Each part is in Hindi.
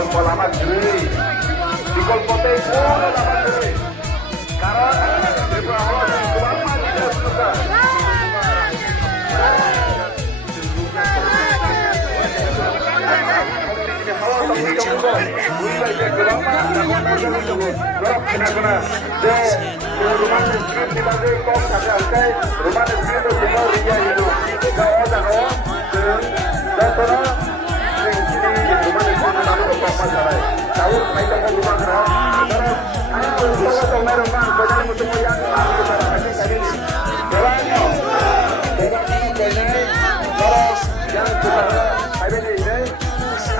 বিকল্প লামা ধরে বিকল্পতে কোনো লামা ধরে কারণ ত্রিপুরা হল গোবাং মাঝে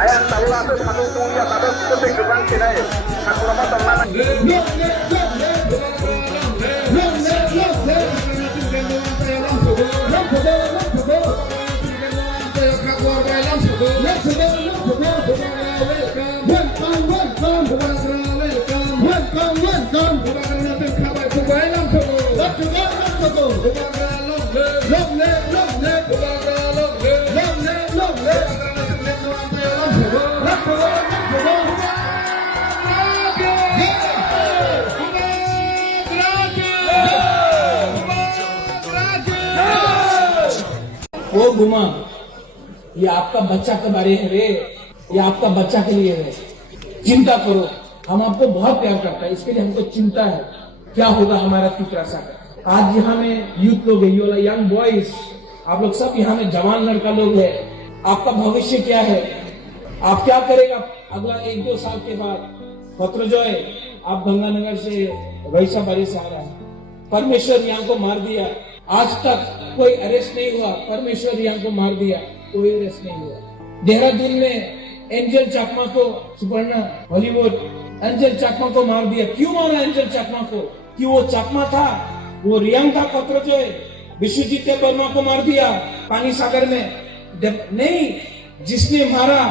ayat tahu atau satu tulia atau seperti gerbang sini aku lama teman वो गुमा ये आपका बच्चा के बारे है रे, ये आपका बच्चा के लिए है। चिंता करो, हम आपको बहुत प्यार करता है, इसके लिए हमको चिंता है क्या होगा हमारा तिपरासा का। आज यहाँ में यूथ लोग है, यंग बॉयज, आप लोग सब यहाँ में जवान लड़का लोग है। आपका भविष्य क्या है, आप क्या करेगा अगला 1-2 साल के बाद। पत्र जो है आप गंगानगर से वैसा बारी से आ रहा है। परमेश्वर यहाँ को मार दिया, आज तक कोई अरेस्ट नहीं हुआ। परमेश्वर यहाँ को मार दिया, कोई अरेस्ट नहीं हुआ। देहरादून में एंजल चाकमा को, सुपर्णा हॉलीवुड एंजल चाकमा को मार दिया। क्यों मारा एंजल चाकमा को? कि वो चाकमा था, वो रियांग था। पत्र जो है विश्वजीत वर्मा को मार दिया पानी सागर में। नहीं, जिसने मारा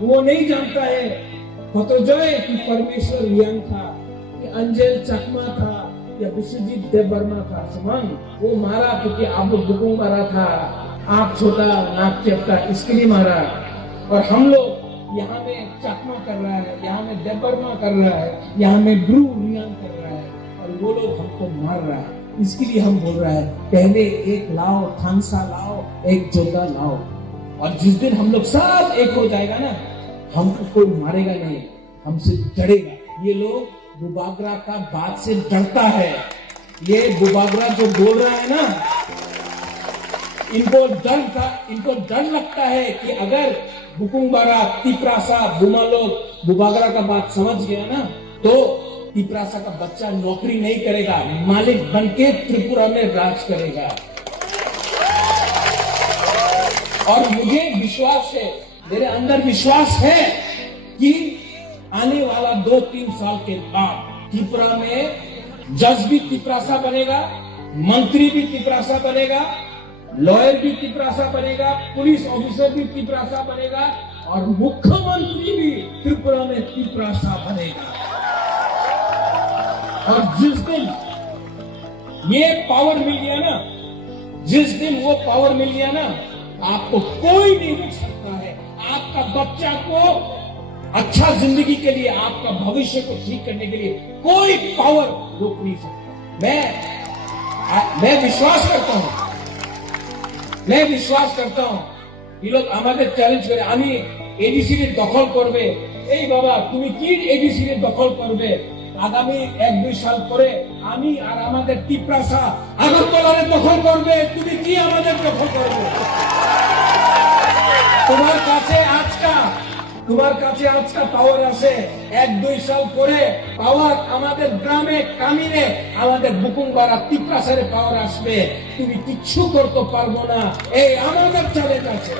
वो नहीं जानता है पत्र जो है कि परमेश्वर रियांग था, कि अंजल चाकमा था या विश्वजीत देव वर्मा था। समझ, वो मारा क्योंकि आप लोग बुकुंग मारा था, आंख छोटा नाक चेपटा, इसके लिए मारा। और हम लोग यहाँ में चाकमा कर रहा है, यहाँ में देव वर्मा कर रहा है, यहाँ में ब्रू रियांग कर रहा है, और वो लोग हमको मार रहा है। इसके लिए हम बोल रहा है पहले एक लाओ, थानसा लाओ, एक जोधा लाओ। और जिस दिन हम लोग सब एक हो जाएगा ना, हमको कोई मारेगा नहीं, हमसे डरेगा। ये लोग बुबागरा का बात से डरता है। ये बुबागरा जो बोल रहा है ना, इनको डर लगता है कि अगर बुकुंबारा, तिपरासा, बुमा लोग बुबागरा का बात समझ गया ना, तो तिपरासा का बच्चा नौकरी नहीं करेगा, मालिक बनके त्रिपुरा में राज करेगा। और मुझे विश्वास है, मेरे अंदर विश्वास है कि आने वाला 2-3 साल के बाद त्रिपुरा में जज भी तिपरासा बनेगा, मंत्री भी तिपरासा बनेगा, लॉयर भी तिपरासा बनेगा, पुलिस ऑफिसर भी तिपरासा बनेगा, और मुख्यमंत्री भी त्रिपुरा में तिपरासा बनेगा। और जिस दिन ये पावर मिल गया ना, जिस दिन वो पावर मिल गया ना, आपको कोई नहीं रोक सकता है। आपका बच्चा को अच्छा जिंदगी के लिए, आपका भविष्य को ठीक करने के लिए कोई पावर रोक नहीं सकता। मैं विश्वास करता हूं ये लोग हमारे চ্যালেঞ্জ করে আমি এডিসি রে দখল করবে। এই বাবা, তুমি কি এডিসি রে দখল করবে? আগামী 1-2 সাল পরে আমি আর আমাদের তিপরাসা আগরতলারে দখল করবে। তুমি কি আমাদের দখল করবে? তোমার কাছে আজকা পাওয়ার আছে। 1-2 সাল পরে পাওয়ার আমাদের গ্রামে কামিনে, আমাদের বুকুংবাড়া তিপরাসারে পাওয়ার আসবে। তুমি কিচ্ছু করতে পারবো না, এই আমাদের চ্যালেঞ্জ আছে।